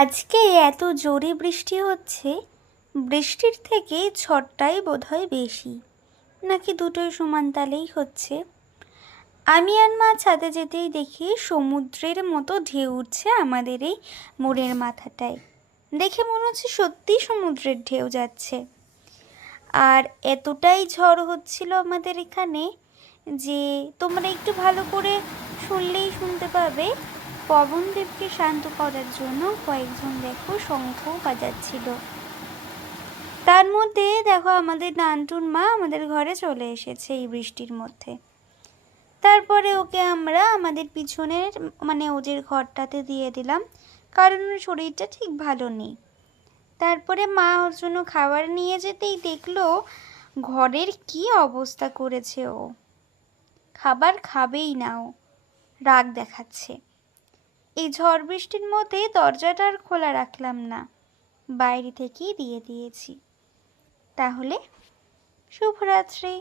আজকে এত জোরে বৃষ্টি হচ্ছে, বৃষ্টির থেকে ঝড়টাই বোধহয় বেশি, নাকি দুটোই সমান তালেই হচ্ছে। আমি আর মা ছাদে যেতেই দেখি সমুদ্রের মতো ঢেউ উঠছে আমাদের এই মোড়ের মাথাটায়। দেখে মনে হচ্ছে সত্যিই সমুদ্রের ঢেউ যাচ্ছে। আর এতটাই ঝড় হচ্ছিল আমাদের এখানে যে তোমরা একটু ভালো করে শুনলেই শুনতে পাবে। পবনদেবকে শান্ত করার জন্য কয়েকজন দেখো শঙ্খ বাজাচ্ছিল। তার মধ্যে দেখো আমাদের নান্টুর মা আমাদের ঘরে চলে এসেছে এই বৃষ্টির মধ্যে। তারপরে ওকে আমরা আমাদের পিছনের ওদের ঘরটাতে দিয়ে দিলাম, কারণ ওর শরীরটা ঠিক ভালো নেই। তারপরে মা ওর জন্য খাবার নিয়ে যেতেই দেখলো ঘরের কি অবস্থা করেছে ও। খাবার খাবেই না, ও রাগ দেখাচ্ছে। এই ঝড় বৃষ্টির মধ্যে দরজাটা আর খোলা রাখলাম না, বাইরে থেকেই দিয়ে দিয়েছি। তাহলে শুভরাত্রি।